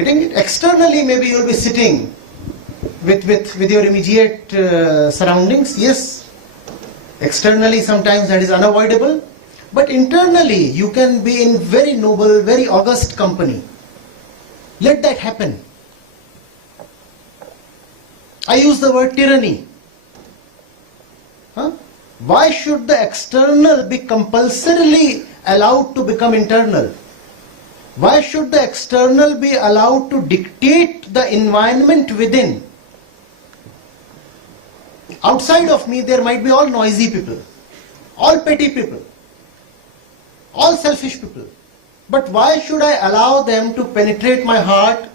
Getting it? Externally, maybe you'll be sitting with your immediate surroundings. Yes. Externally, sometimes that is unavoidable. But internally, you can be in very noble, very august company. Let that happen. I use the word tyranny. Why should the external be compulsorily allowed to become internal? Why should the external be allowed to dictate the environment within? Outside of me, there might be all noisy people, all petty people, all selfish people. But why should I allow them to penetrate my heart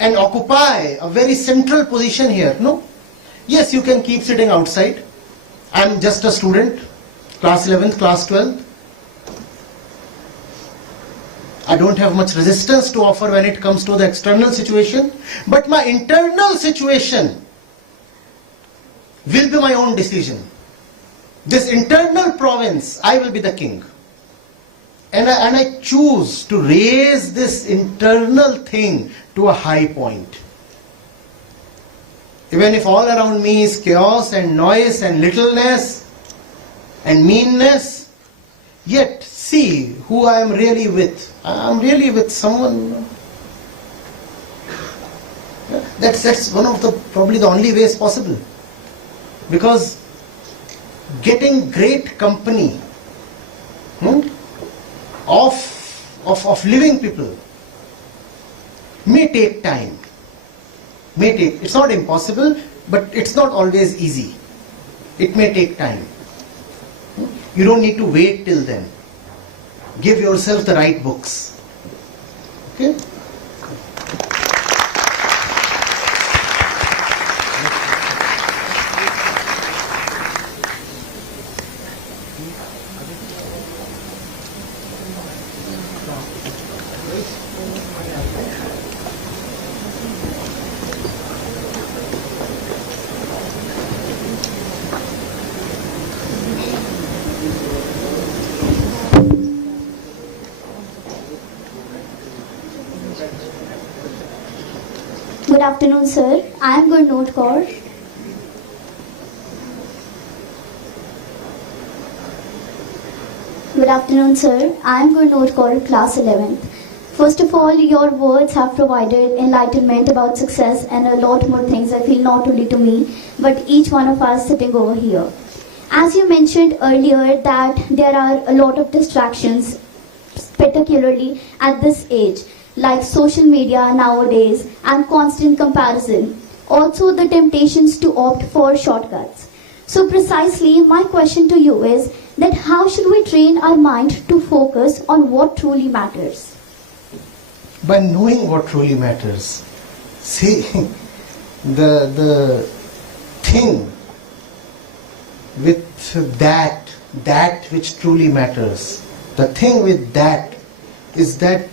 and occupy a very central position here? No. Yes, you can keep sitting outside. I'm just a student, class 11th, class 12th. I don't have much resistance to offer when it comes to the external situation. But my internal situation will be my own decision. This internal province, I will be the king. And I choose to raise this internal thing to a high point. Even if all around me is chaos and noise and littleness and meanness, yet see who I am really with. I am really with someone. That's one of the probably the only ways possible. Because getting great company of living people may take time. It's not impossible, but it's not always easy. It may take time. You don't need to wait till then. Give yourself the right books. Okay? Good afternoon, sir. I am Gurnoot Kaur. Good afternoon, sir. I am Gurnoot Kaur, class 11th. First of all, your words have provided enlightenment about success and a lot more things I feel not only to me, but each one of us sitting over here. As you mentioned earlier that there are a lot of distractions, particularly at this age, like social media nowadays and constant comparison. Also the temptations to opt for shortcuts. So precisely my question to you is that how should we train our mind to focus on what truly matters? By knowing what truly matters. See, the thing with that which truly matters, the thing with that is that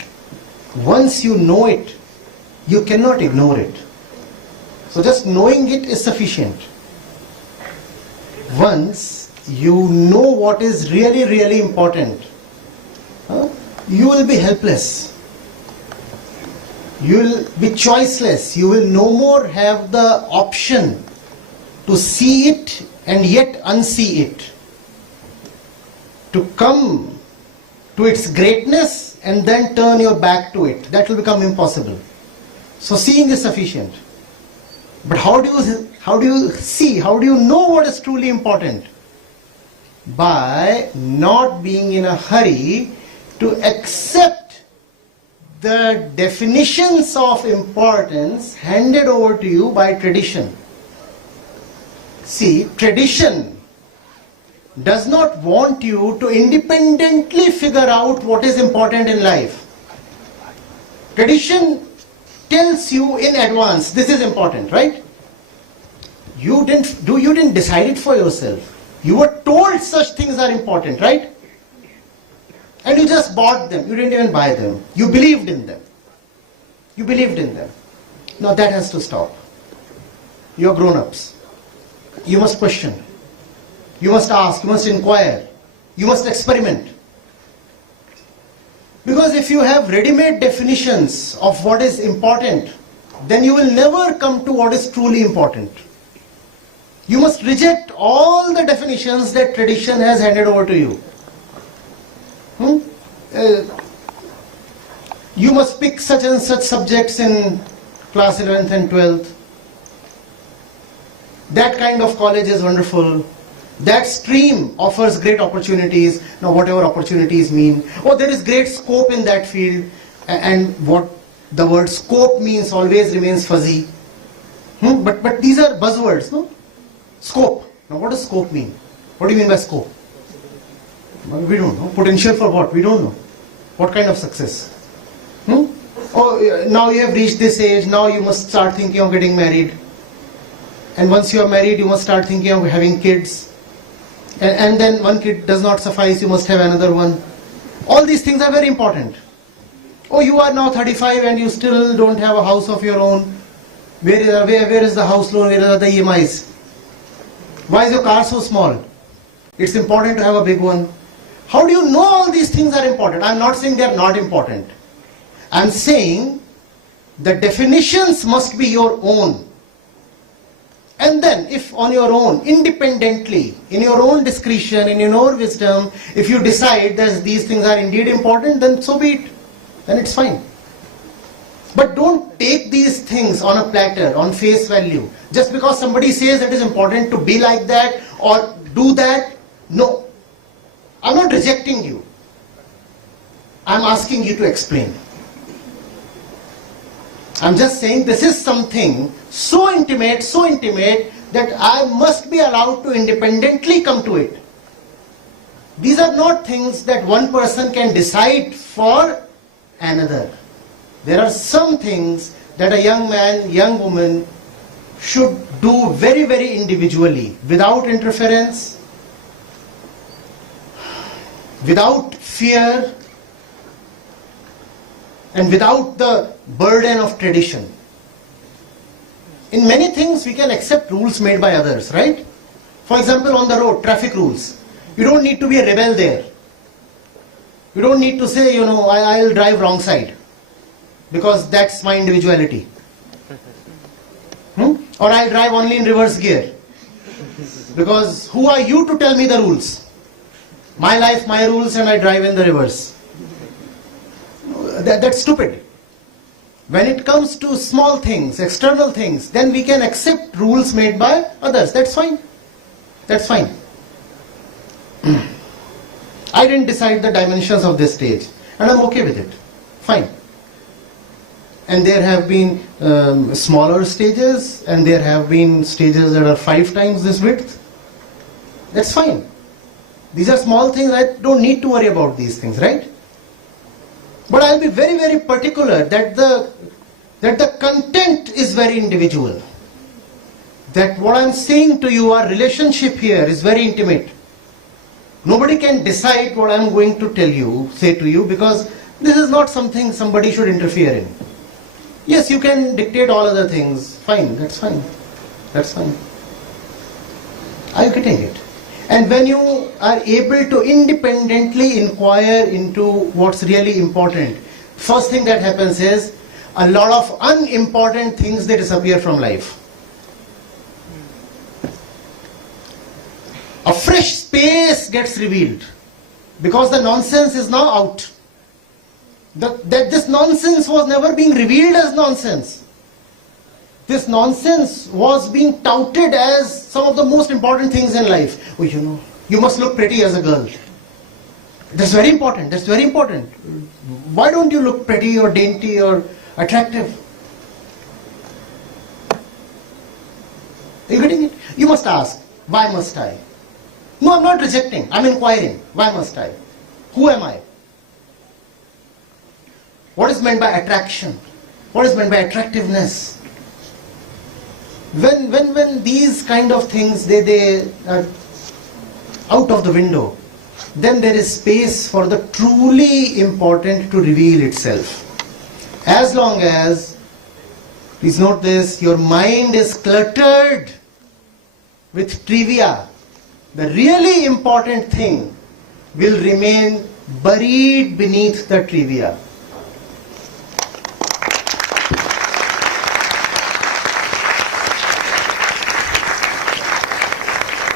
once you know it, you cannot ignore it. So just knowing it is sufficient. Once you know what is really, really important, you will be helpless. You will be choiceless. You will no more have the option to see it and yet unsee it. To come to its greatness and then turn your back to it. That will become impossible. So seeing is sufficient. But how do you see? How do you know what is truly important? By not being in a hurry to accept the definitions of importance handed over to you by tradition. See, tradition does not want you to independently figure out what is important in life. Tradition tells you in advance, this is important, right? You didn't decide it for yourself. You were told such things are important, right? And you just bought them. You didn't even buy them. You believed in them. You believed in them. Now that has to stop. You are grown-ups. You must question. You must ask, you must inquire, you must experiment. Because if you have ready-made definitions of what is important, then you will never come to what is truly important. You must reject all the definitions that tradition has handed over to you. You must pick such and such subjects in class 11th and 12th. That kind of college is wonderful. That stream offers great opportunities. Now whatever opportunities mean. Oh, there is great scope in that field. And what the word scope means always remains fuzzy. But these are buzzwords, no? Scope. Now what does scope mean? What do you mean by scope? We don't know. Potential for what? We don't know. What kind of success? Oh, now you have reached this age, now you must start thinking of getting married. And once you are married, you must start thinking of having kids. And then one kid does not suffice, you must have another one. All these things are very important. Oh, you are now 35 and you still don't have a house of your own. Where is the house loan? Where are the EMIs? Why is your car so small? It's important to have a big one. How do you know all these things are important? I'm not saying they are not important. I'm saying the definitions must be your own. And then if on your own, independently, in your own discretion, in your own wisdom, if you decide that these things are indeed important, then so be it. Then it's fine. But don't take these things on a platter, on face value. Just because somebody says it is important to be like that or do that, no. I'm not rejecting you. I'm asking you to explain. I'm just saying this is something so intimate that I must be allowed to independently come to it. These are not things that one person can decide for another. There are some things that a young man, young woman should do very, very individually, without interference, without fear, and without the burden of tradition. In many things we can accept rules made by others, right? For example, on the road, traffic rules. You don't need to be a rebel there. You don't need to say, I'll drive wrong side, because that's my individuality. Or I'll drive only in reverse gear, because who are you to tell me the rules? My life, my rules, and I drive in the reverse. That's stupid. When it comes to small things, external things, then we can accept rules made by others. That's fine. That's fine. I didn't decide the dimensions of this stage, and I'm okay with it. Fine. And there have been smaller stages, and there have been stages that are 5 times this width. That's fine. These are small things. I don't need to worry about these things, right? But I'll be very, very particular that the content is very individual. That what I'm saying to you, our relationship here is very intimate. Nobody can decide what I'm going to say to you, because this is not something somebody should interfere in. Yes, you can dictate all other things. Fine, that's fine. That's fine. Are you getting it? And when you are able to independently inquire into what's really important, first thing that happens is a lot of unimportant things, they disappear from life. A fresh space gets revealed because the nonsense is now out. That this nonsense was never being revealed as nonsense. This nonsense was being touted as some of the most important things in life. Oh, you must look pretty as a girl. That's very important. That's very important. Why don't you look pretty or dainty or attractive? Are you getting it? You must ask, why must I? No, I'm not rejecting. I'm inquiring. Why must I? Who am I? What is meant by attraction? What is meant by attractiveness? When these kind of things, they are out of the window, then there is space for the truly important to reveal itself. As long as, please note this, your mind is cluttered with trivia, the really important thing will remain buried beneath the trivia.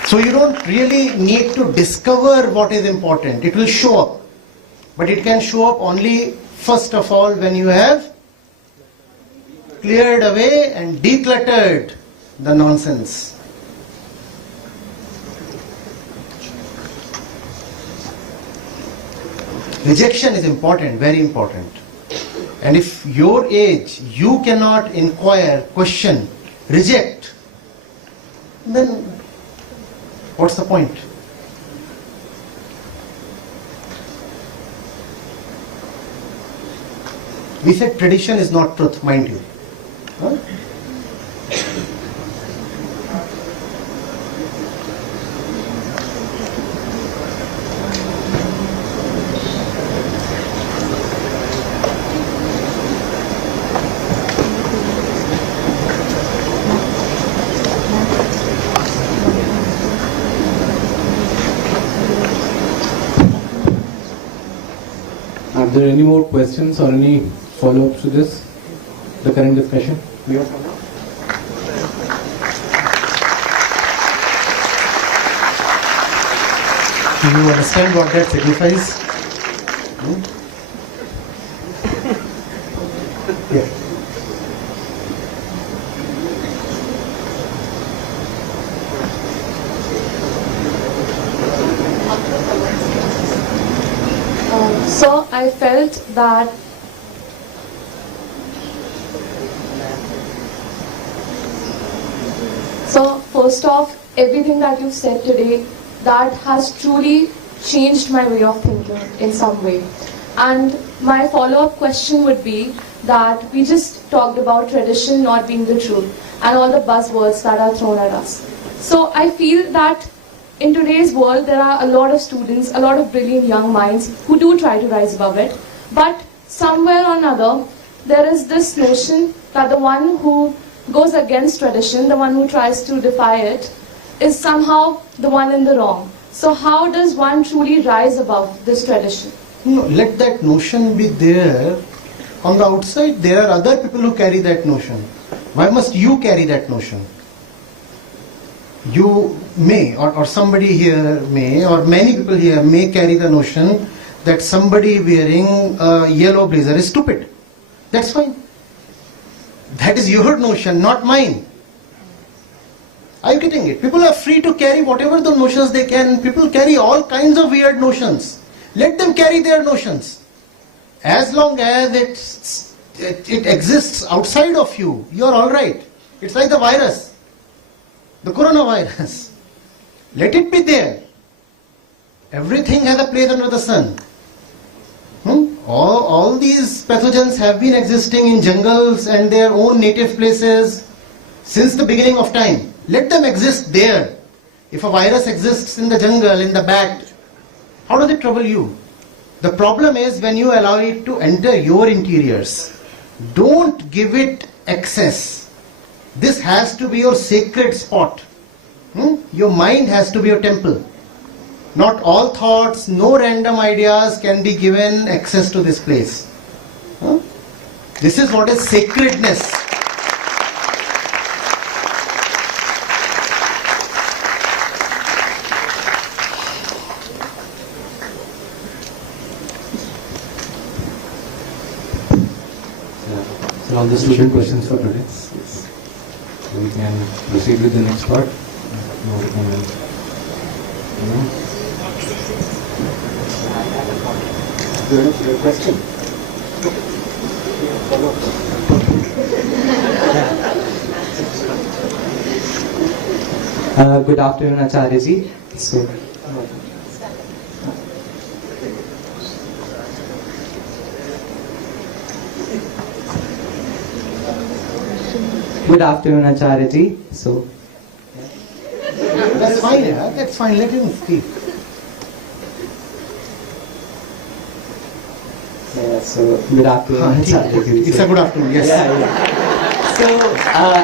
So you don't really need to discover what is important. It will show up. But it can show up only, first of all, when you have cleared away and decluttered the nonsense. Rejection is important, very important. And if your age, you cannot inquire, question, reject, then what's the point? We said tradition is not truth, mind you. Huh? Are there any more questions or any follow-ups to this, the current discussion? Do you understand what that signifies? Yeah. So I felt that first off, everything that you've said today, that has truly changed my way of thinking in some way. And my follow-up question would be that we just talked about tradition not being the truth and all the buzzwords that are thrown at us. So I feel that in today's world, there are a lot of students, a lot of brilliant young minds who do try to rise above it. But somewhere or another, there is this notion that the one who goes against tradition, the one who tries to defy it, is somehow the one in the wrong. So how does one truly rise above this tradition? No, let that notion be there. On the outside, there are other people who carry that notion. Why must you carry that notion? You may, or somebody here may, or many people here may carry the notion that somebody wearing a yellow blazer is stupid. That's fine. That is your notion, not mine. Are you getting it? People are free to carry whatever the notions they can. People carry all kinds of weird notions. Let them carry their notions. As long as it exists outside of you, you're all right. It's like the virus, the coronavirus. Let it be there. Everything has a place under the sun. All these pathogens have been existing in jungles and their own native places since the beginning of time. Let them exist there. If a virus exists in the jungle, in the bat, how does it trouble you? The problem is when you allow it to enter your interiors. Don't give it access. This has to be your sacred spot. Your mind has to be your temple. Not all thoughts, no random ideas can be given access to this place. This is what is sacredness. So all the student questions for today. So we can proceed with the next part. Good question. Good afternoon, Acharya ji. Good afternoon, Acharya ji. That's fine, yeah? That's fine. Let him speak. Good afternoon, Acharya ji. It's a good afternoon, yes. So,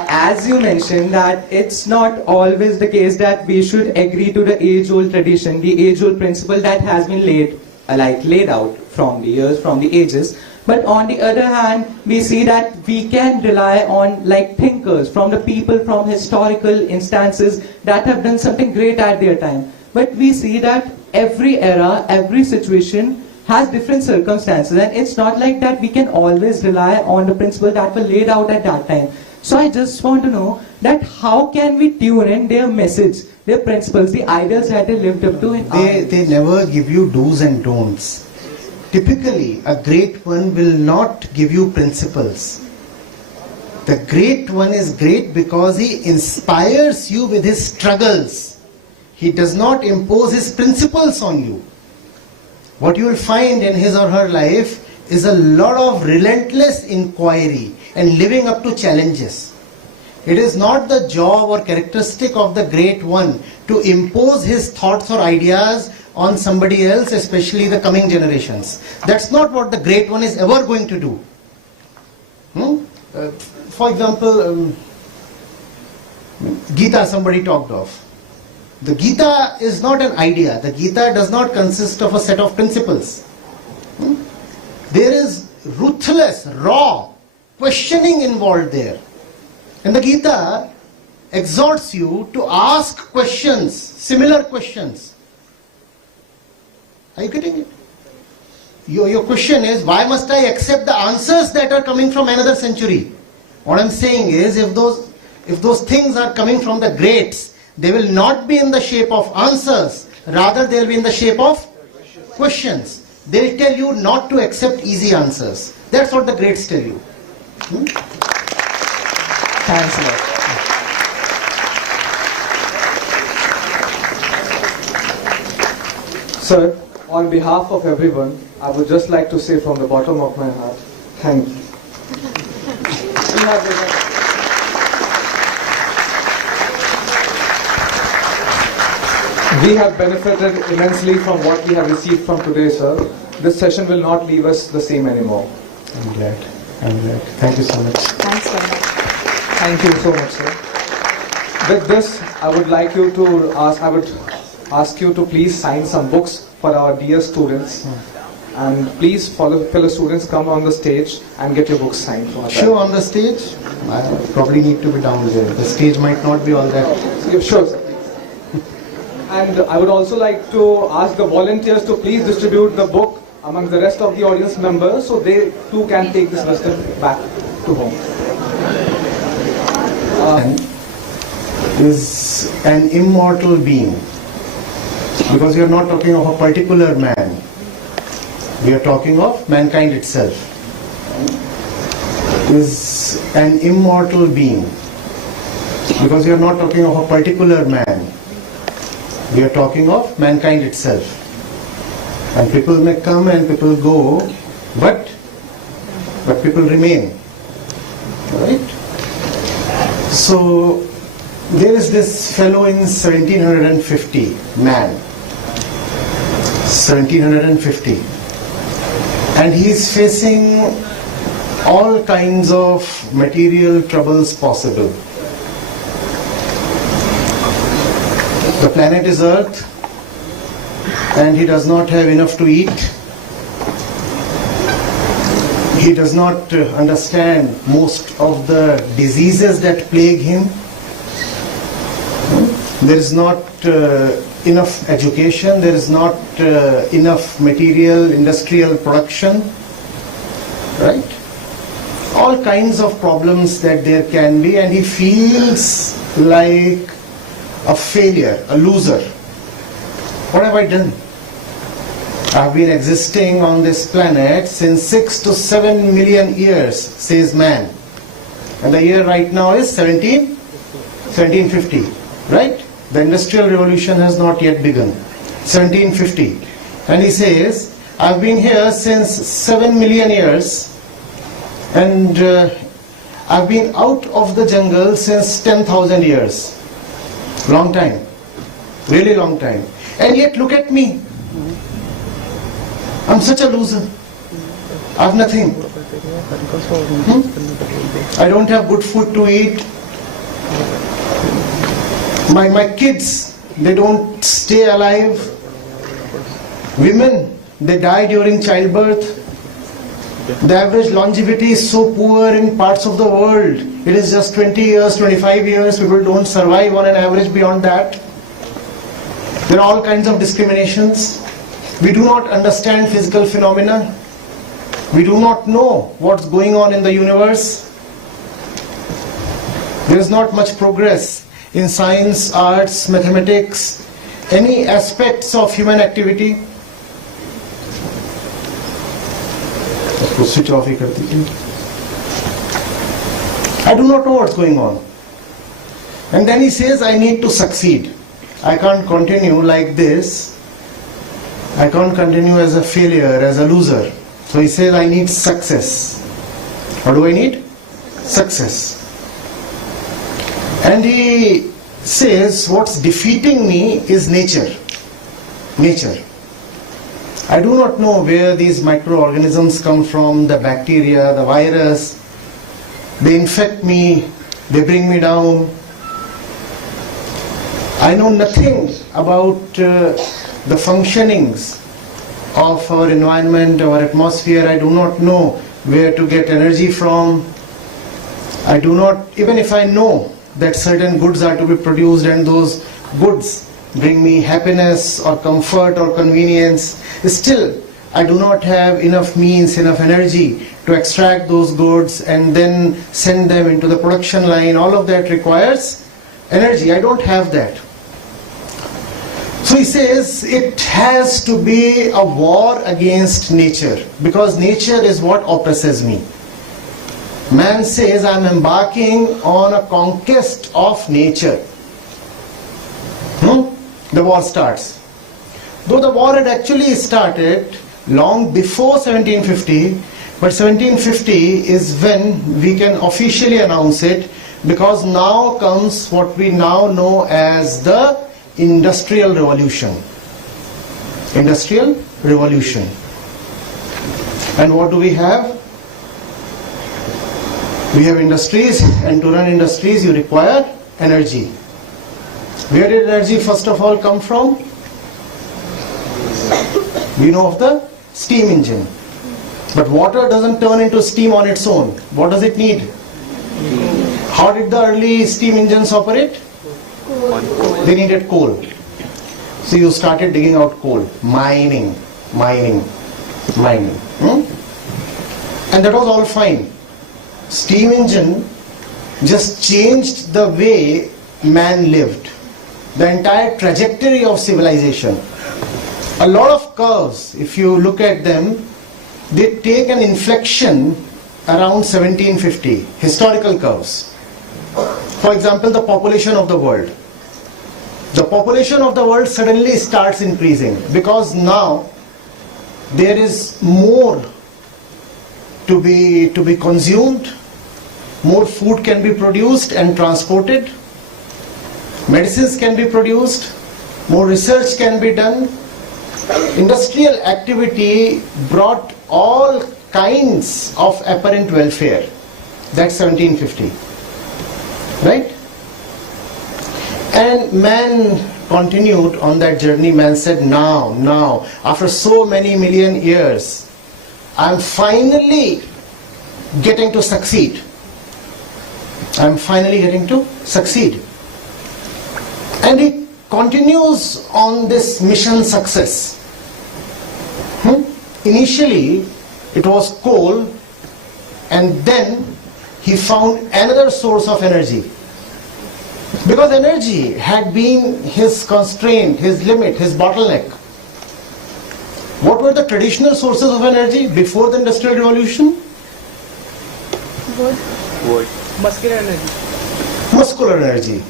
as you mentioned that it's not always the case that we should agree to the age-old tradition, the age-old principle that has been laid like laid out from the years, from the ages. But on the other hand, we see that we can rely on like thinkers, from the people from historical instances that have done something great at their time. But we see that every era, every situation has different circumstances, and it's not like that we can always rely on the principles that were laid out at that time. So I just want to know that how can we tune in their message, their principles, the ideals that they lived up to in They never give you do's and don'ts. Typically, a great one will not give you principles. The great one is great because he inspires you with his struggles. He does not impose his principles on you. What you will find in his or her life is a lot of relentless inquiry and living up to challenges. It is not the job or characteristic of the great one to impose his thoughts or ideas on somebody else, especially the coming generations. That's not what the great one is ever going to do. For example, Gita somebody talked of. The Gita is not an idea. The Gita does not consist of a set of principles. There is ruthless, raw questioning involved there. And the Gita exhorts you to ask questions, similar questions. Are you getting it? Your question is, why must I accept the answers that are coming from another century? What I'm saying is, if those things are coming from the greats, they will not be in the shape of answers, rather they'll be in the shape of questions. They'll tell you not to accept easy answers. That's what the greats tell you. Thanks a lot. Sir, on behalf of everyone, I would just like to say from the bottom of my heart, thank you. We have benefited immensely from what we have received from today, sir. This session will not leave us the same anymore. I'm glad. Thank you so much. Thanks very much. Thank you so much, sir. With this, I would ask you to please sign some books for our dear students. And please, fellow students, come on the stage and get your books signed for us. Sure, on the stage? I probably need to be down there. The stage might not be all that. Yeah, sure, sir. And I would also like to ask the volunteers to please distribute the book among the rest of the audience members so they too can take this wisdom back to home. Is an immortal being, because we are not talking of a particular man, we are talking of mankind itself. Is an immortal being, because we are not talking of a particular man, we are talking of mankind itself. And people may come and people go, but people remain, right? So there is this fellow in 1750, man, 1750, and he is facing all kinds of material troubles possible. The planet is Earth, and he does not have enough to eat. He does not understand most of the diseases that plague him. There is not enough education, there is not enough material, industrial production, right? All kinds of problems that there can be, and he feels like a failure, a loser. What have I done? I've been existing on this planet since 6 to 7 million years, says man. And the year right now is 1750, right? The Industrial Revolution has not yet begun. 1750. And he says, I've been here since 7 million years, and I've been out of the jungle since 10,000 years. Long time. Really long time. And yet look at me. I'm such a loser. I have nothing. I don't have good food to eat. My kids, they don't stay alive. Women, they die during childbirth. The average longevity is so poor in parts of the world. It is just 20 years, 25 years. People don't survive on an average beyond that. There are all kinds of discriminations. We do not understand physical phenomena. We do not know what's going on in the universe. There is not much progress in science, arts, mathematics, any aspects of human activity. Switch off. I do not know what's going on. And then he says, I need to succeed. I can't continue like this. I can't continue as a failure, as a loser. So he says, I need success. What do I need? Success. And he says, what's defeating me is nature. Nature. I do not know where these microorganisms come from, the bacteria, the virus. They infect me, they bring me down. I know nothing about the functionings of our environment, our atmosphere. I do not know where to get energy from. I do not, even if I know that certain goods are to be produced and those goods bring me happiness or comfort or convenience, still I do not have enough means, enough energy to extract those goods and then send them into the production line. All of that requires energy. I don't have that. So he says it has to be a war against nature, because nature is what oppresses me. Man says, I am embarking on a conquest of nature. The war starts. Though the war had actually started long before 1750, but 1750 is when we can officially announce it, because now comes what we now know as the Industrial Revolution. Industrial Revolution. And what do we have? We have industries, and to run industries you require energy. Where did energy first of all come from? We know of the steam engine. But water doesn't turn into steam on its own. What does it need? How did the early steam engines operate? They needed coal. So you started digging out coal, mining. And that was all fine. Steam engine just changed the way man lived, the entire trajectory of civilization. A lot of curves, if you look at them, they take an inflection around 1750, historical curves. For example, the population of the world. The population of the world suddenly starts increasing because now there is more to be consumed, more food can be produced and transported, medicines can be produced, more research can be done. Industrial activity brought all kinds of apparent welfare. That's 1750, right? And man continued on that journey. Man said, now, after so many million years, I'm finally getting to succeed. I'm finally getting to succeed. And he continues on this mission success. Initially, it was coal, and then he found another source of energy. Because energy had been his constraint, his limit, his bottleneck. What were the traditional sources of energy before the Industrial Revolution? Wood. Muscular energy. Muscular energy.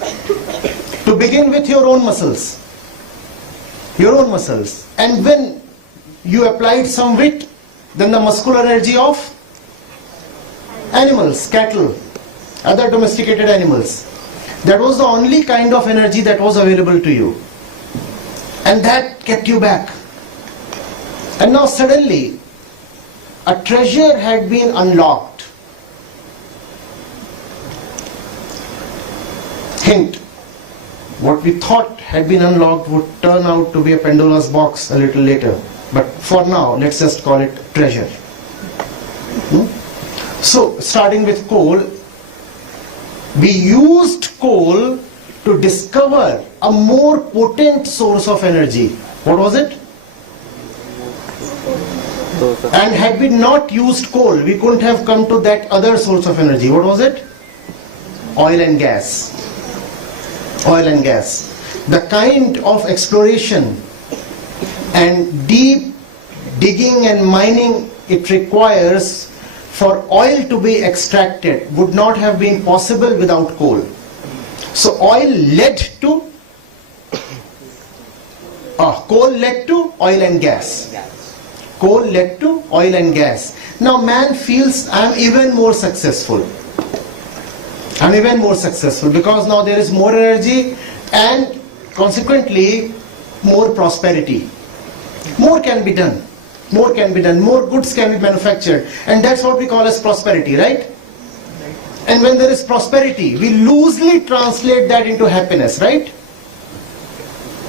To begin with, your own muscles. Your own muscles. And when you applied some wit, then the muscular energy of animals, cattle, other domesticated animals. That was the only kind of energy that was available to you. And that kept you back. And now suddenly, a treasure had been unlocked. Hint, what we thought had been unlocked would turn out to be a Pandora's box a little later. But for now, let's just call it treasure. So, starting with coal, we used coal to discover a more potent source of energy. What was it? And had we not used coal, we couldn't have come to that other source of energy. What was it? Oil and gas. Oil and gas. The kind of exploration and deep digging and mining it requires for oil to be extracted would not have been possible without coal. So oil led to coal led to oil and gas. Coal led to oil and gas. Now man feels, I am even more successful. I am even more successful because now there is more energy and consequently more prosperity. More can be done. More can be done. More goods can be manufactured. And that's what we call as prosperity, right? And when there is prosperity, we loosely translate that into happiness, right?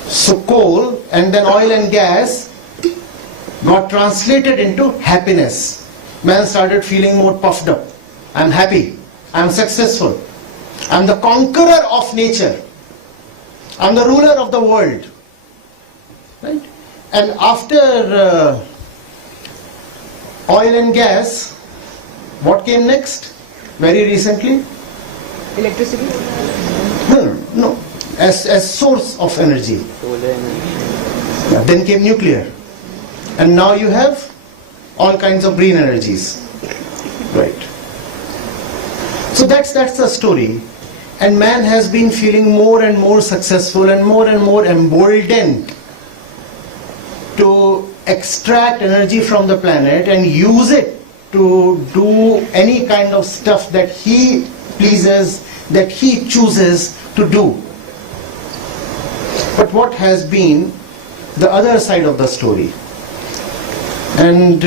So coal and then oil and gas got translated into happiness. Man started feeling more puffed up. I'm happy. I'm successful. I'm the conqueror of nature. I'm the ruler of the world. Right? And after oil and gas, what came next? Very recently? Electricity? No. As source of energy. Yeah, then came nuclear. And now you have all kinds of green energies. Right. So that's the story. And man has been feeling more and more successful and more emboldened to extract energy from the planet and use it to do any kind of stuff that he pleases, that he chooses to do. But what has been the other side of the story? And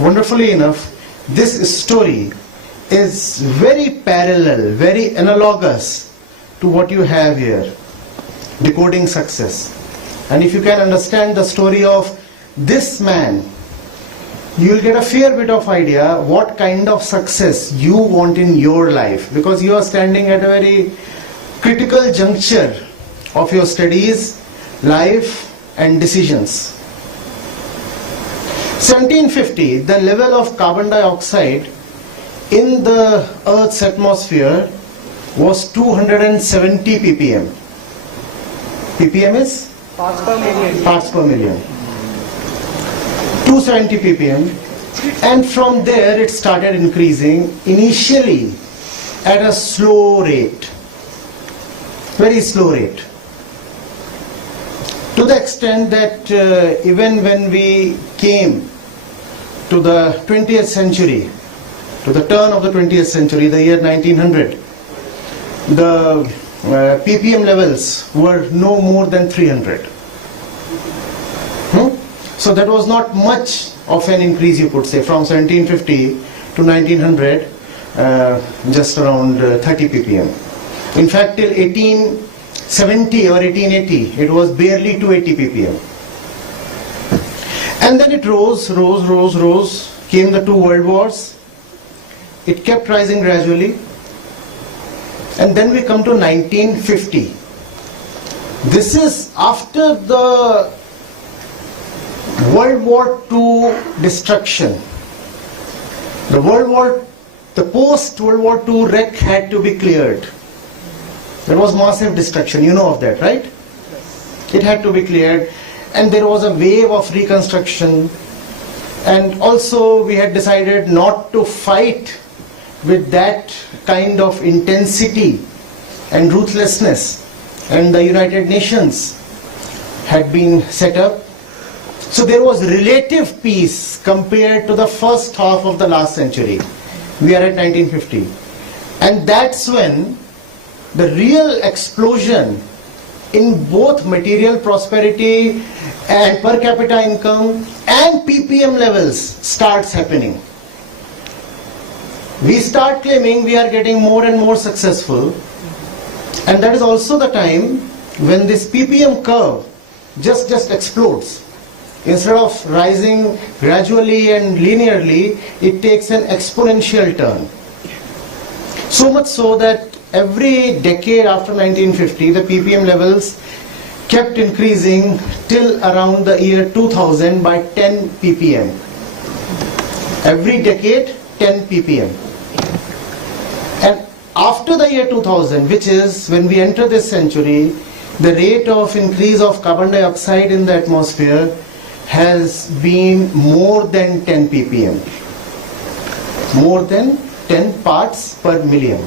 wonderfully enough, this story is very parallel, very analogous to what you have here, Decoding Success. And if you can understand the story of this man, you will get a fair bit of idea what kind of success you want in your life, because you are standing at a very critical juncture of your studies, life and decisions. 1750, the level of carbon dioxide in the Earth's atmosphere was 270 ppm. ppm is? Parts per million. Parts per million. 270 ppm, and from there it started increasing, initially at a slow rate, very slow rate, to the extent that even when we came to the 20th century, to the turn of the 20th century, the year 1900, the ppm levels were no more than 300. So that was not much of an increase, you could say, from 1750 to 1900, just around 30 ppm. In fact, till 1870 or 1880, it was barely 280 ppm. And then it rose, came the two world wars. It kept rising gradually. And then we come to 1950. This is after the World War II destruction. The post-World War II wreck had to be cleared. There was massive destruction, you know of that, right? It had to be cleared, and there was a wave of reconstruction. And also we had decided not to fight with that kind of intensity and ruthlessness, and the United Nations had been set up. So there was relative peace compared to the first half of the last century. We are at 1950. And that's when the real explosion in both material prosperity and per capita income and ppm levels starts happening. We start claiming we are getting more and more successful, and that is also the time when this ppm curve just explodes. instead of rising gradually and linearly, it takes an exponential turn. So much so that every decade after 1950, the ppm levels kept increasing till around the year 2000 by 10 ppm. Every decade, 10 ppm. And after the year 2000, which is when we enter this century, the rate of increase of carbon dioxide in the atmosphere has been more than 10 ppm. More than 10 parts per million.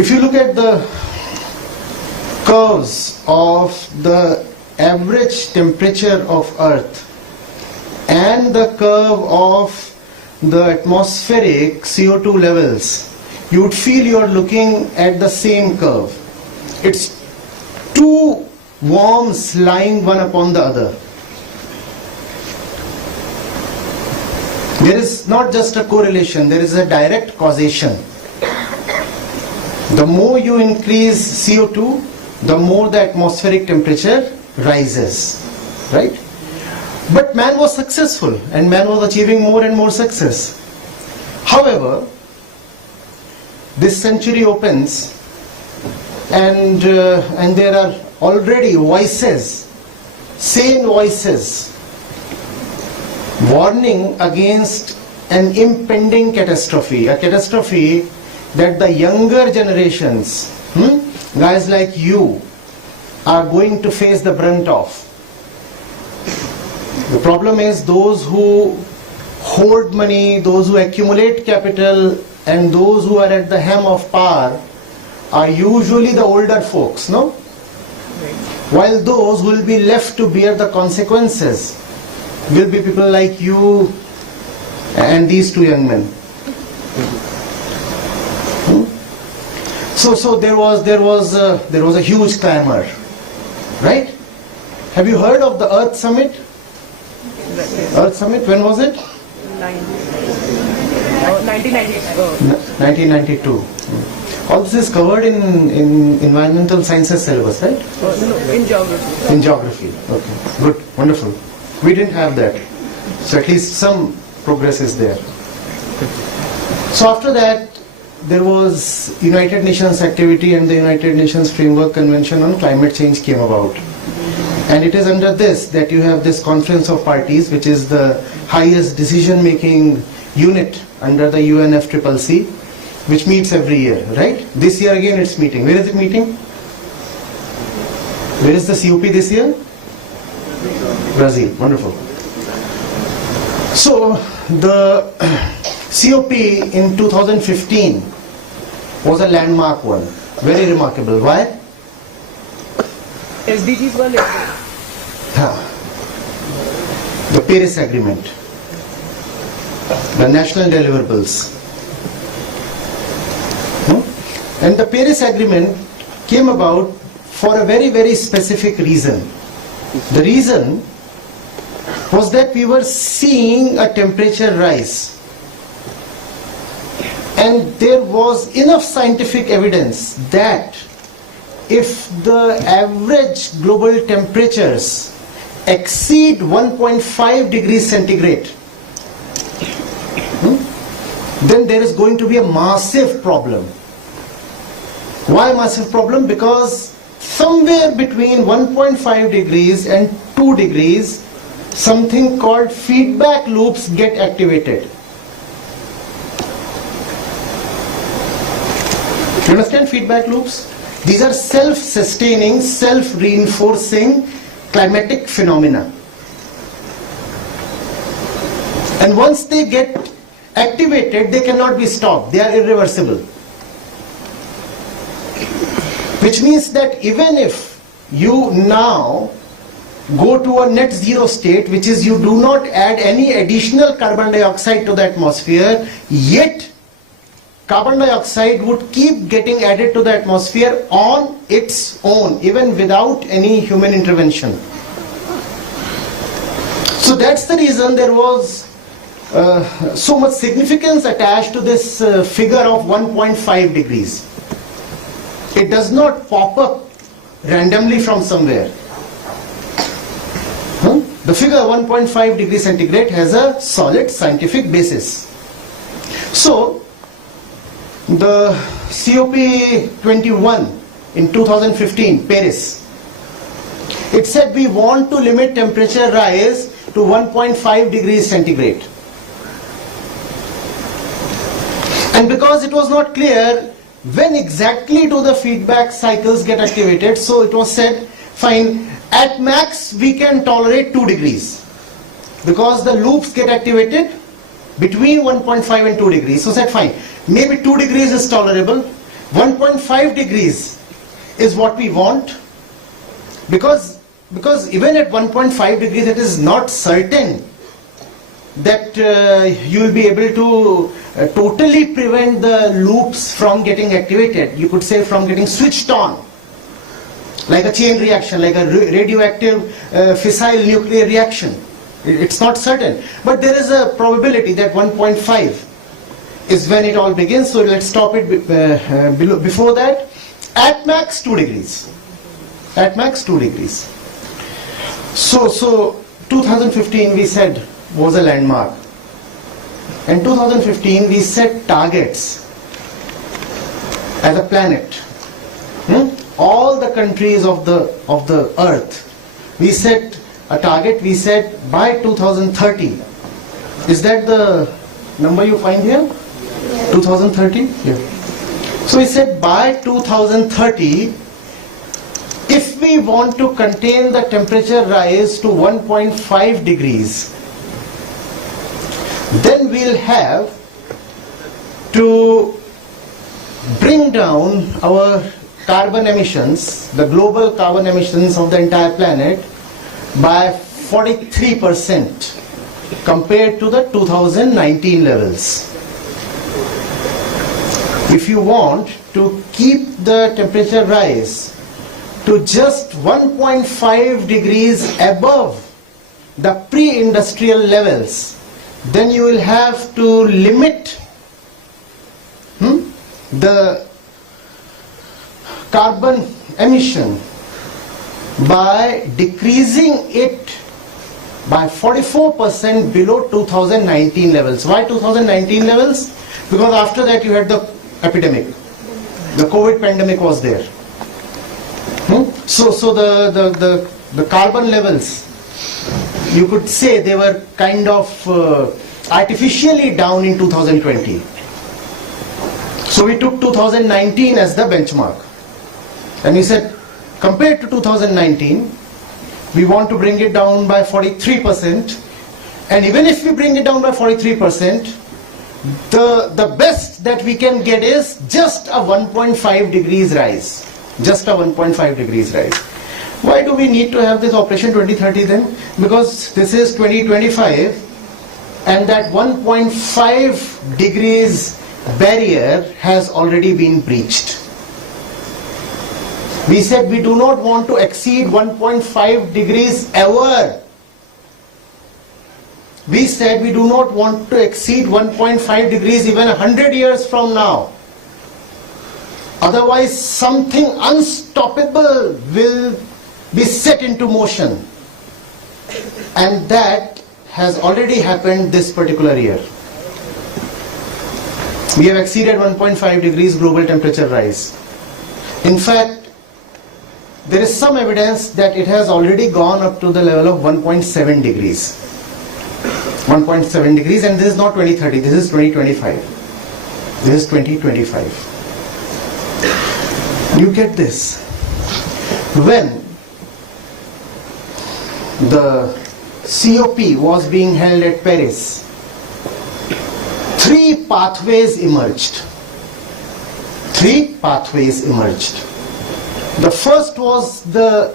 If you look at the curves of the average temperature of Earth and the curve of the atmospheric CO2 levels, you would feel you are looking at the same curve. It's two worms lying one upon the other. There is not just a correlation, there is a direct causation. The more you increase CO2, the more the atmospheric temperature rises, right? But man was successful and man was achieving more and more success. However, this century opens and there are already voices, sane voices, warning against an impending catastrophe, a catastrophe that the younger generations, guys like you, are going to face the brunt of. The problem is those who hoard money, those who accumulate capital, and those who are at the helm of power are usually the older folks, no? While those who will be left to bear the consequences will be people like you and these two young men. So there was a huge clamor, right? Have you heard of the Earth Summit? Earth Summit, when was it? 1992. All this is covered in environmental sciences syllabus, right? No, in geography. In geography, okay, good, wonderful. We didn't have that, so at least some progress is there. So after that, there was United Nations activity and the United Nations Framework Convention on Climate Change came about. And it is under this that you have this Conference of Parties, which is the highest decision-making unit under the UNFCCC, which meets every year, right? This year again it's meeting. Where is it meeting? Where is the COP this year? Brazil, wonderful. So the COP in 2015 was a landmark one, very remarkable. Why? SDGs were listed. The Paris Agreement, the national deliverables. And the Paris Agreement came about for a very, very specific reason. The reason was that we were seeing a temperature rise. And there was enough scientific evidence that if the average global temperatures exceed 1.5 degrees centigrade, then there is going to be a massive problem. Why massive problem? Because somewhere between 1.5 degrees and 2 degrees, something called feedback loops get activated. You understand feedback loops? These are self-sustaining, self-reinforcing climatic phenomena. And once they get activated, they cannot be stopped. They are irreversible. Which means that even if you now go to a net zero state, which is you do not add any additional carbon dioxide to the atmosphere, yet carbon dioxide would keep getting added to the atmosphere on its own, even without any human intervention. So that's the reason there was so much significance attached to this figure of 1.5 degrees. It does not pop up randomly from somewhere. The figure 1.5 degrees centigrade has a solid scientific basis. So, the COP21 in 2015, Paris, it said we want to limit temperature rise to 1.5 degrees centigrade. And because it was not clear when exactly do the feedback cycles get activated, so it was said, fine, at max we can tolerate 2 degrees. Because the loops get activated between 1.5 and 2 degrees. So said, fine, maybe 2 degrees is tolerable, 1.5 degrees is what we want, because even at 1.5 degrees it is not certain that you will be able to totally prevent the loops from getting activated. You could say from getting switched on, like a chain reaction, like a radioactive fissile nuclear reaction. It's not certain, but there is a probability that 1.5 is when it all begins. So let's stop it before that. At max 2 degrees. At max 2 degrees. So 2015 we said was a landmark. In 2015 we set targets as a planet. All the countries of the earth, we set a target. We said by 2030. Is that the number you find here? Yeah. 2030? Yeah. So we said by 2030, if we want to contain the temperature rise to 1.5 degrees, then we'll have to bring down our carbon emissions, the global carbon emissions of the entire planet, by 43% compared to the 2019 levels. If you want to keep the temperature rise to just 1.5 degrees above the pre-industrial levels, then you will have to limit the carbon emission by decreasing it by 44% below 2019 levels. Why 2019 levels? Because after that you had the epidemic. The COVID pandemic was there. So the carbon levels, you could say they were kind of artificially down in 2020. So we took 2019 as the benchmark. And we said, compared to 2019, we want to bring it down by 43%. And even if we bring it down by 43%, the best that we can get is just a 1.5 degrees rise. Just a 1.5 degrees rise. Why do we need to have this Operation 2030 then? Because this is 2025 and that 1.5 degrees barrier has already been breached. We said we do not want to exceed 1.5 degrees ever. We said we do not want to exceed 1.5 degrees even 100 years from now. Otherwise, something unstoppable will be set into motion. And that has already happened this particular year. We have exceeded 1.5 degrees global temperature rise. In fact, there is some evidence that it has already gone up to the level of 1.7 degrees. 1.7 degrees, and this is not 2030, this is 2025. This is 2025. You get this. When the COP was being held at Paris, 3 pathways emerged. 3 pathways emerged. The first was the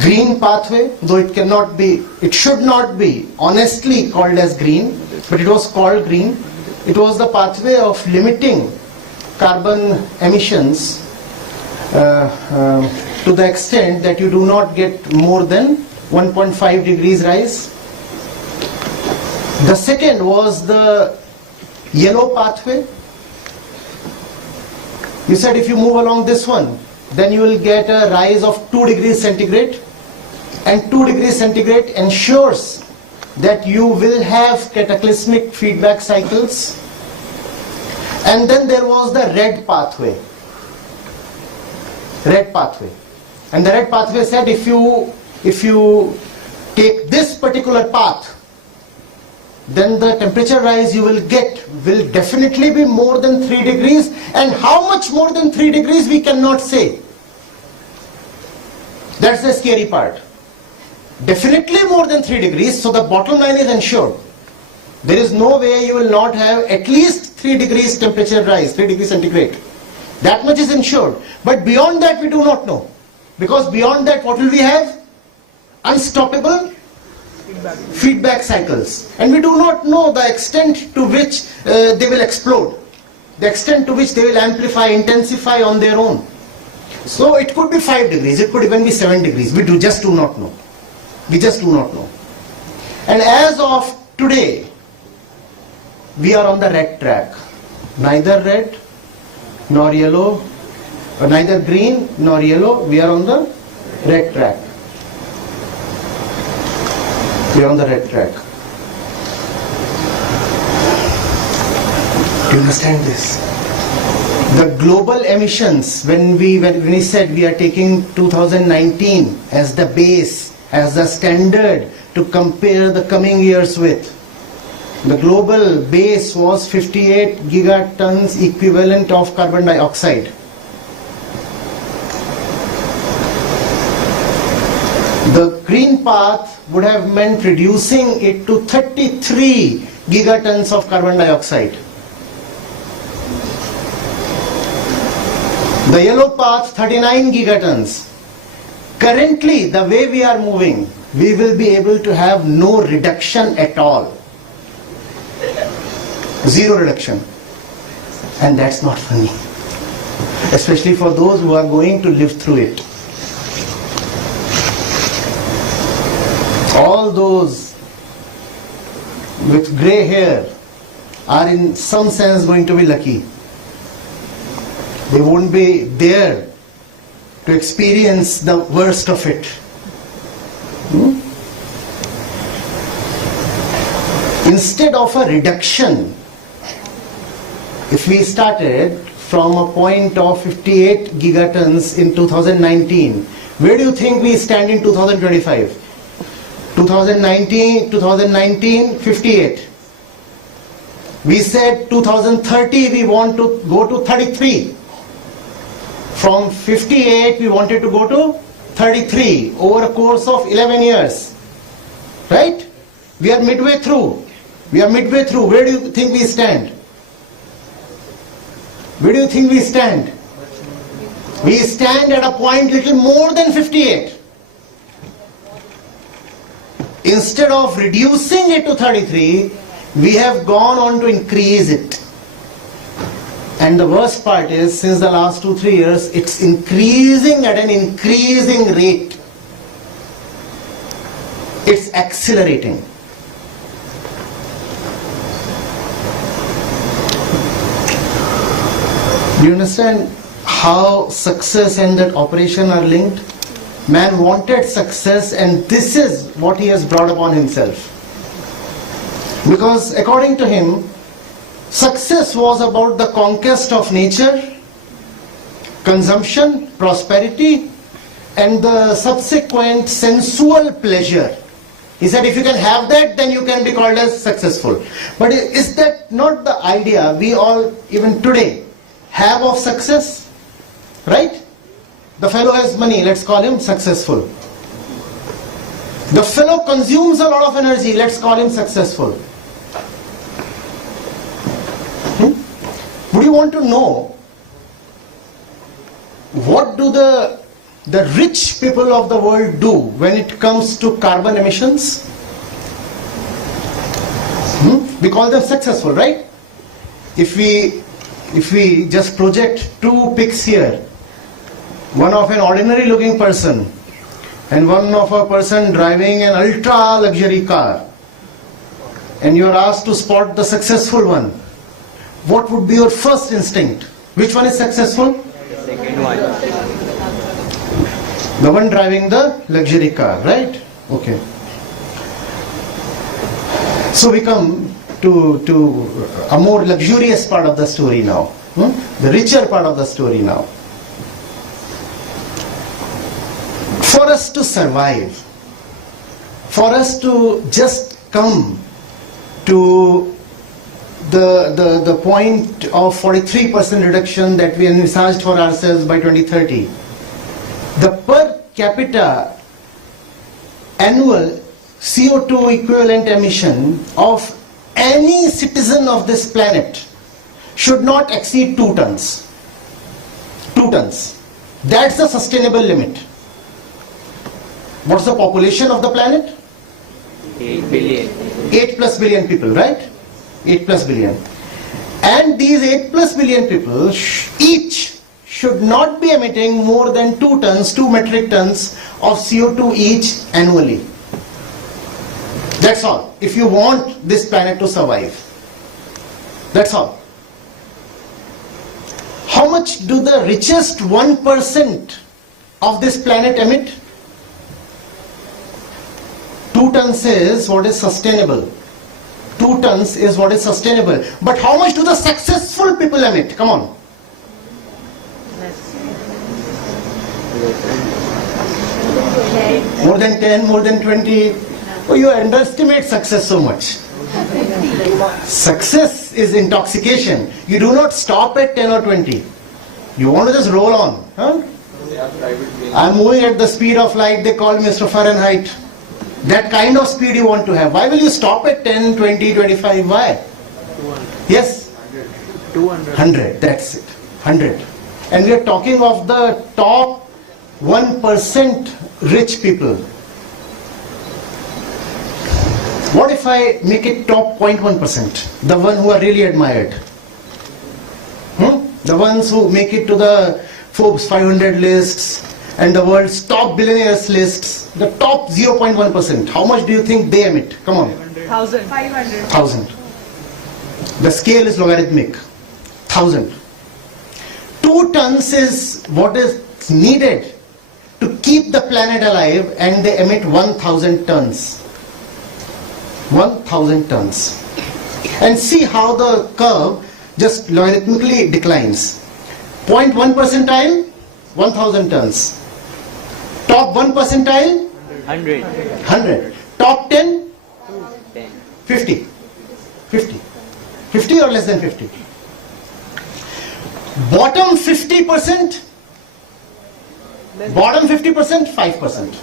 green pathway, though it cannot be, it should not be honestly called as green, but it was called green. It was the pathway of limiting carbon emissions to the extent that you do not get more than 1.5 degrees rise. The second was the yellow pathway. You said if you move along this one, then you will get a rise of 2 degrees centigrade. and 2 degrees centigrade ensures that you will have cataclysmic feedback cycles. And then there was the red pathway. Red pathway. And the red pathway said if you take this particular path, then the temperature rise you will get will definitely be more than 3 degrees. And how much more than 3 degrees we cannot say. That's the scary part. Definitely more than 3 degrees, so the bottom line is ensured. There is no way you will not have at least 3 degrees temperature rise, 3 degrees centigrade. That much is ensured. But beyond that we do not know. Because beyond that what will we have? Unstoppable feedback cycles. And we do not know the extent to which they will explode. The extent to which they will amplify, intensify on their own. So it could be 5 degrees, it could even be 7 degrees. We just do not know. We just do not know. And as of today, we are on the red track. Neither red nor yellow, or neither green nor yellow, we are on the red track. We are on the red track. Do you understand this? The global emissions, when we said we are taking 2019 as the base, as the standard to compare the coming years with, the global base was 58 gigatons equivalent of carbon dioxide. The green path would have meant reducing it to 33 gigatons of carbon dioxide. The yellow path, 39 gigatons. Currently, the way we are moving, we will be able to have no reduction at all. Zero reduction. And that's not funny. Especially for those who are going to live through it. All those with grey hair are in some sense going to be lucky. They won't be there to experience the worst of it. Instead of a reduction, if we started from a point of 58 gigatons in 2019, where do you think we stand in 2025? 2019, 58. We said 2030 we want to go to 33. From 58 we wanted to go to 33 over a course of 11 years. Right? We are midway through. We are midway through. Where do you think we stand? Where do you think we stand? We stand at a point little more than 58. Instead of reducing it to 33, we have gone on to increase it. And the worst part is, since the last 2-3 years, it's increasing at an increasing rate. It's accelerating. Do you understand how success and that operation are linked? Man wanted success, and this is what he has brought upon himself. Because according to him, success was about the conquest of nature, consumption, prosperity, and the subsequent sensual pleasure. He said if you can have that, then you can be called as successful. But is that not the idea we all, even today, have of success? Right? The fellow has money, let's call him successful. The fellow consumes a lot of energy, let's call him successful. Would you want to know what do the rich people of the world do when it comes to carbon emissions? We call them successful, right? If we just project 2 pics here, one of an ordinary looking person and one of a person driving an ultra luxury car, and you are asked to spot the successful one, what would be your first instinct? Which one is successful? Second one. The one driving the luxury car, right? Okay. So we come to a more luxurious part of the story now. The richer part of the story now. For us to survive, for us to just come to the point of 43% reduction that we envisaged for ourselves by 2030, the per capita annual CO2 equivalent emission of any citizen of this planet should not exceed 2 tons. 2 tons. That's the sustainable limit. What's the population of the planet? 8 billion. 8 plus billion people, right? 8 plus billion. And these 8 plus billion people each should not be emitting more than 2 tons, 2 metric tons of CO2 each annually. That's all. If you want this planet to survive. That's all. How much do the richest 1% of this planet emit? 2 tons is what is sustainable. 2 tons is what is sustainable. But how much do the successful people emit? Come on. More than 10, more than 20. Oh, you underestimate success so much. Success is intoxication. You do not stop at 10 or 20. You want to just roll on. Huh? I'm moving at the speed of light. They call me Mr. Fahrenheit. That kind of speed you want to have. Why will you stop at 10, 20, 25? Why? 200. Yes? 200. 100. That's it. 100. And we are talking of the top 1% rich people. What if I make it top 0.1%? The one who are really admired. The ones who make it to the Forbes 500 lists and the world's top billionaires lists. The top 0.1%. How much do you think they emit? Come on. 1,000. 500. 1,000. The scale is logarithmic. 1,000. 2 tons is what is needed to keep the planet alive, and they emit 1,000 tons. 1,000 tons. And see how the curve just logarithmically declines. 0.1 percentile, 1,000 tons. Top 1 percentile, 100. 100. Top 10, 10. 50. 50. 50 or less than 50. Bottom 50%, bottom 50%, 5%.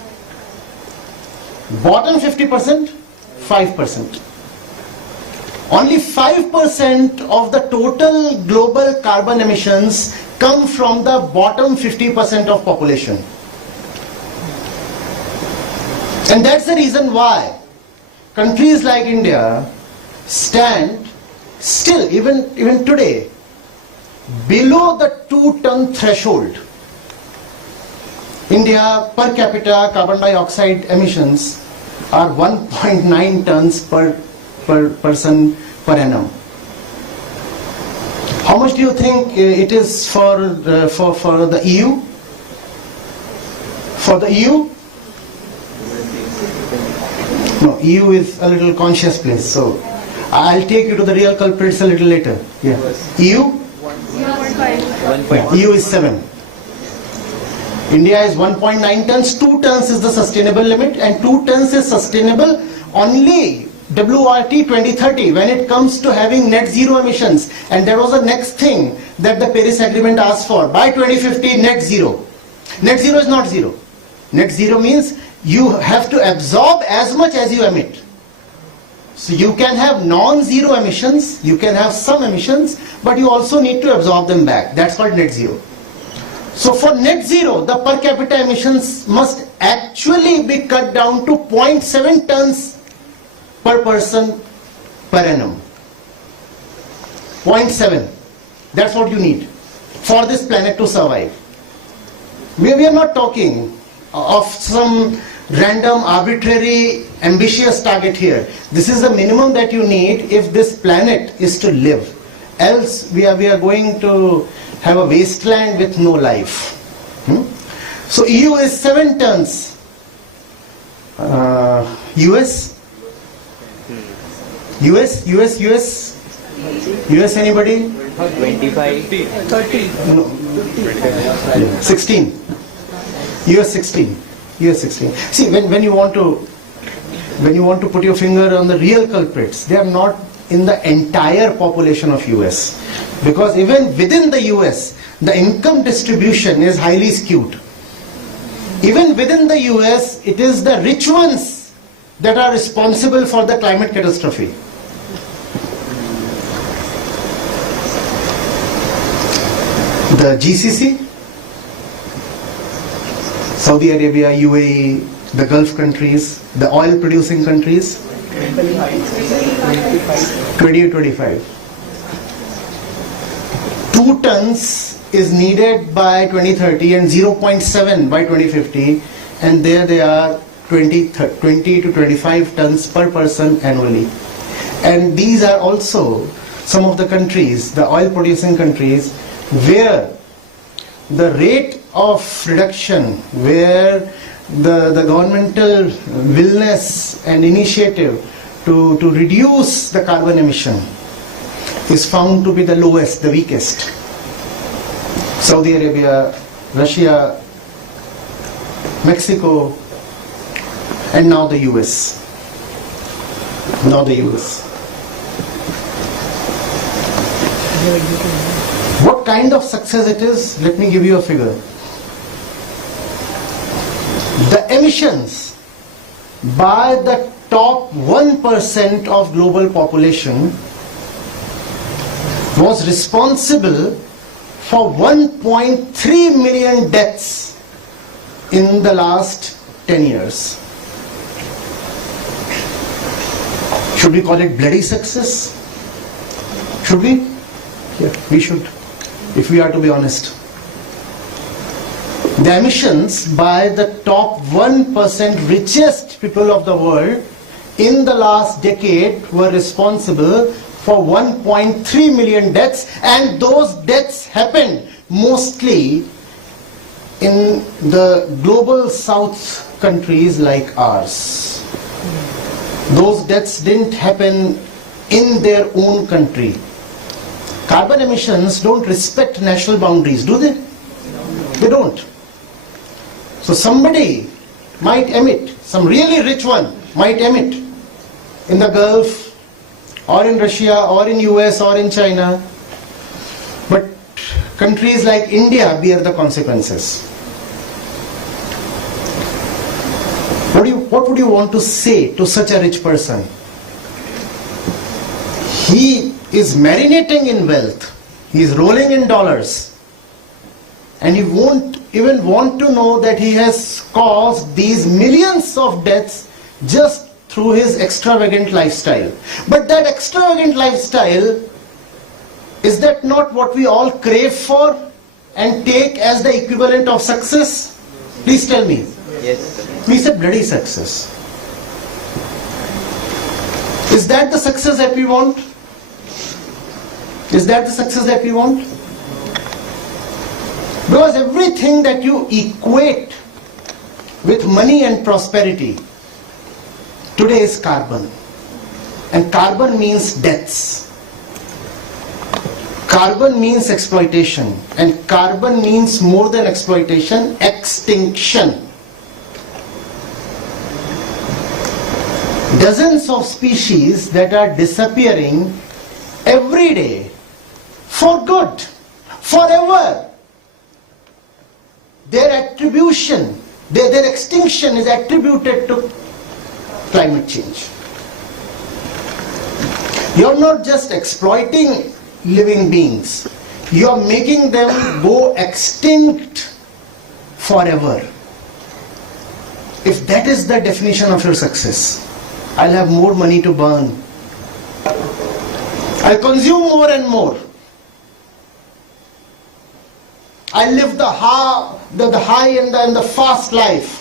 Bottom 50%, 5%. Only 5% of the total global carbon emissions come from the bottom 50% of population. And that's the reason why countries like India stand still, even today, below the 2-ton threshold. India per capita carbon dioxide emissions are 1.9 tons per person per annum. How much do you think it is for the EU? For the EU? No, EU is a little conscious place, so I'll take you to the real culprits a little later. Yeah. EU? 1.5. EU is 7. India is 1.9 tons. 2 tons is the sustainable limit, and 2 tons is sustainable only WRT 2030 when it comes to having net zero emissions. And that was the next thing that the Paris Agreement asked for. By 2050, net zero. Net zero is not zero. Net zero means you have to absorb as much as you emit. So you can have non-zero emissions, you can have some emissions, but you also need to absorb them back. That's called net zero. So for net zero, the per capita emissions must actually be cut down to 0.7 tons per person per annum. 0.7. That's what you need for this planet to survive. We are not talking of some random, arbitrary, ambitious target here. This is the minimum that you need if this planet is to live. Else we are going to have a wasteland with no life. So EU is 7 tons. US? US anybody? 25. 30. No. 16. US 16. US 16. See, when you want to put your finger on the real culprits, they are not in the entire population of US, because even within the US, the income distribution is highly skewed. Even within the US, it is the rich ones that are responsible for the climate catastrophe. The GCC, Saudi Arabia, UAE, the Gulf countries, the oil producing countries, 20 to 25. 2 tons is needed by 2030 and 0.7 by 2050, and there they are 20 to 25 tons per person annually. And these are also some of the countries, the oil producing countries, where the rate of reduction, where the governmental willness and initiative to reduce the carbon emission is found to be the lowest, the weakest. Saudi Arabia, Russia, Mexico, and now the US. What kind of success it is? Let me give you a figure. The emissions by the top 1% of global population was responsible for 1.3 million deaths in the last 10 years. Should we call it bloody success? Should we? Yeah, we should, if we are to be honest. The emissions by the top 1% richest people of the world in the last decade were responsible for 1.3 million deaths, and those deaths happened mostly in the global south countries like ours. Those deaths didn't happen in their own country. Carbon emissions don't respect national boundaries, do they? They don't. So somebody might emit, some really rich one might emit in the Gulf, or in Russia, or in US, or in China. But countries like India bear the consequences. What would you want to say to such a rich person? He is marinating in wealth. He is rolling in dollars. And he won't even want to know that he has caused these millions of deaths just through his extravagant lifestyle. But that extravagant lifestyle, is that not what we all crave for and take as the equivalent of success? Please tell me. Yes. We said bloody success. Is that the success that we want? Is that the success that we want? Because everything that you equate with money and prosperity today is carbon. And carbon means deaths. Carbon means exploitation. And carbon means more than exploitation, extinction. Dozens of species that are disappearing every day for good, forever. Their attribution, their extinction is attributed to climate change. You're not just exploiting living beings, you're making them go extinct forever. If that is the definition of your success, I'll have more money to burn. I'll consume more and more. I live the high and the fast life.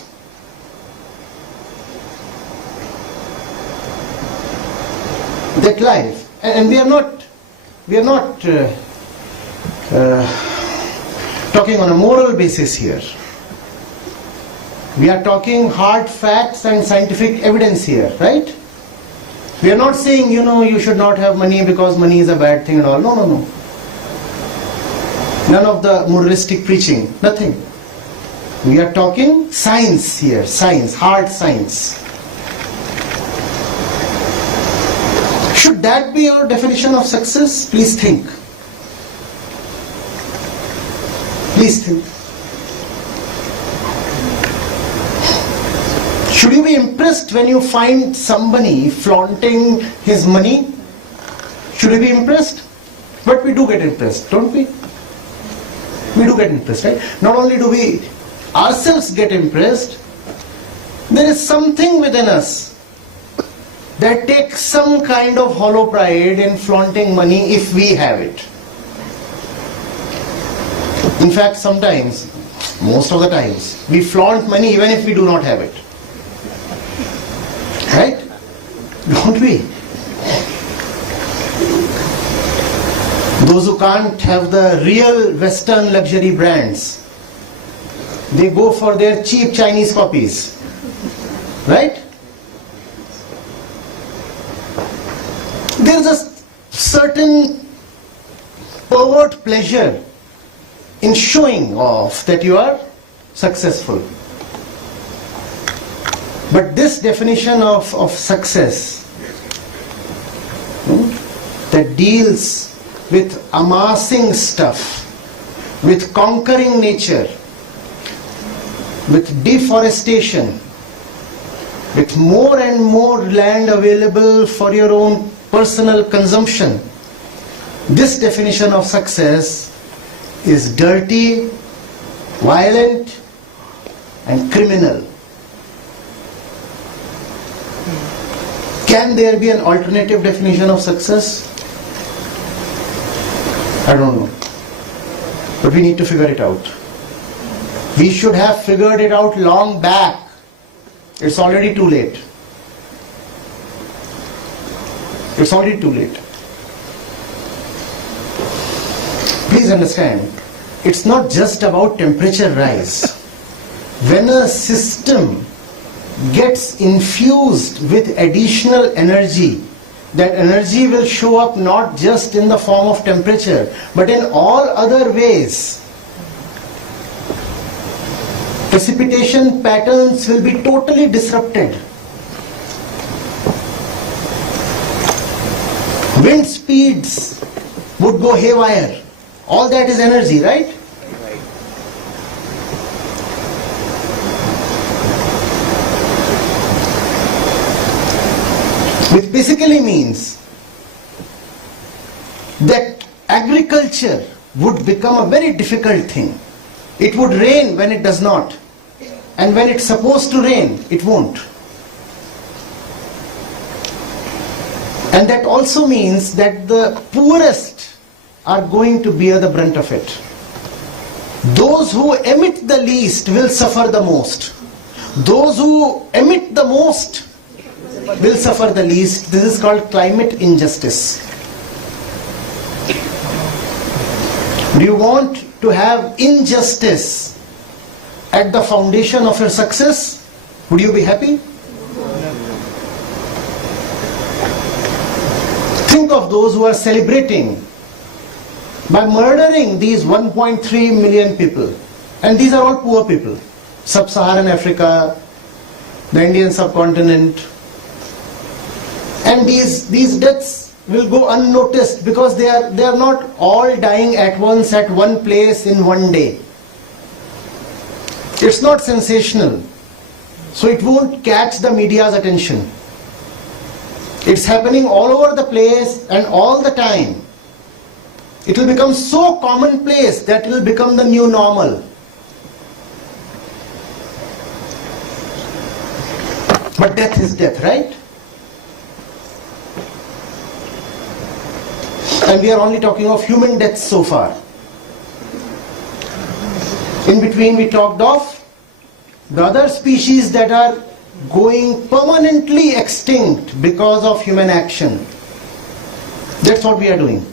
That life, and we are not talking on a moral basis here. We are talking hard facts and scientific evidence here, right? We are not saying, you should not have money because money is a bad thing and all. No, no, no. None of the moralistic preaching, nothing. We are talking science here, science, hard science. Should that be your definition of success? Please think. Please think. Should you be impressed when you find somebody flaunting his money? Should you be impressed? But we do get impressed, don't we? We do get impressed, right? Not only do we ourselves get impressed, there is something within us that takes some kind of hollow pride in flaunting money if we have it. In fact, sometimes, most of the times, we flaunt money even if we do not have it. Right? Don't we? Those who can't have the real Western luxury brands, they go for their cheap Chinese copies. Right? There's a certain pervert pleasure in showing off that you are successful. But this definition of success that deals with amassing stuff, with conquering nature, with deforestation, with more and more land available for your own personal consumption, this definition of success is dirty, violent, and criminal. Can there be an alternative definition of success? I don't know. But we need to figure it out. We should have figured it out long back. It's already too late. It's already too late. Please understand, it's not just about temperature rise. When a system gets infused with additional energy, that energy will show up not just in the form of temperature, but in all other ways. Precipitation patterns will be totally disrupted. Wind speeds would go haywire. All that is energy, right? Which basically means that agriculture would become a very difficult thing. It would rain when it does not. And when it's supposed to rain, it won't. And that also means that the poorest are going to bear the brunt of it. Those who emit the least will suffer the most. Those who emit the most will suffer the least. This is called climate injustice. Do you want to have injustice at the foundation of your success? Would you be happy? Think of those who are celebrating by murdering these 1.3 million people. And these are all poor people. Sub-Saharan Africa, the Indian subcontinent. And these deaths will go unnoticed because they are not all dying at once at one place in one day. It's not sensational, so it won't catch the media's attention. It's happening all over the place and all the time. It will become so commonplace that it will become the new normal. But death is death, right? And we are only talking of human deaths so far. In between we talked of the other species that are going permanently extinct because of human action. That's what we are doing.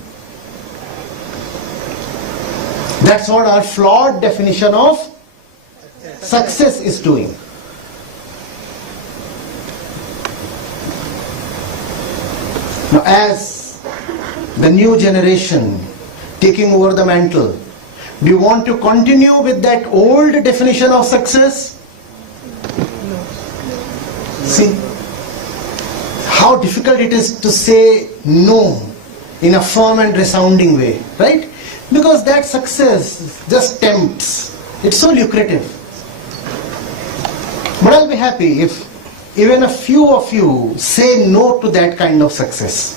That's what our flawed definition of success is doing. Now, as the new generation taking over the mantle, do you want to continue with that old definition of success? See how difficult it is to say no in a firm and resounding way, right? Because that success just tempts. It's so lucrative. But I'll be happy if even a few of you say no to that kind of success.